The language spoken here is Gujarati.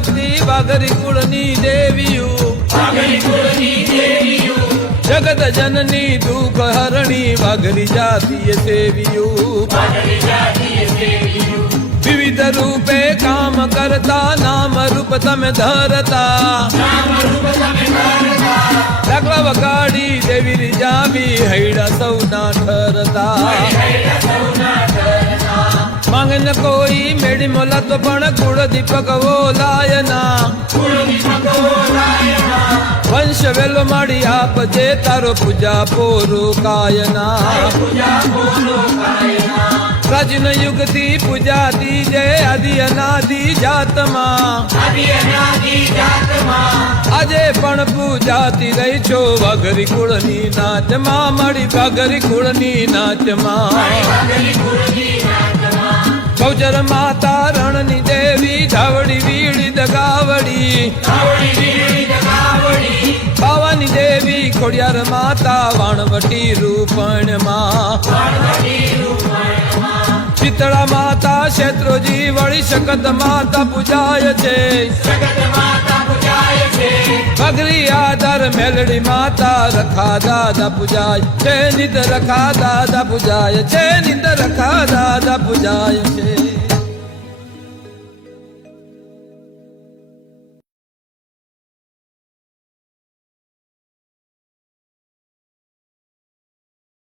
શક્તિ વાઘરી કુળની દેવીયું જગત જનની દુઃખ હરણી વાઘરી જાતીય સેવીયું વિવિધ રૂપે કામ કરતા નામ રૂપ તમે ધરતા દાખલા વગાડી દેવી રીજાવી હૈડા સૌના ઠરતા માંગ ન કોઈ મેળી મોલા તો પણ કુળ દીપક ઓલાયના વંશ વેલો માડી આપજે તારો પૂજા પોરો કાયના પ્રાચીન યુગથી પૂજાતી જય આદિ અનાદિ જાતમાં આજે પણ પૂજાતી રહી છો વાઘરી કુળની નાચમાં માડી વાઘરી કુળની નાચમાં ગૌચર માતા રણની દેવી ધાવડી વીડી દગાવડી બાવાની દેવી ખોડિયાર માતા વાણવટી રૂપણમાં શીતળા માતા શેત્રુજી વળી શકત માતા પૂજાય છે વાઘરી આધાર મેલડી માતા રખા દાદા પૂજાય છે નિત રખા દાદા પૂજાય છે નિત રખા દાદા પૂજાય છે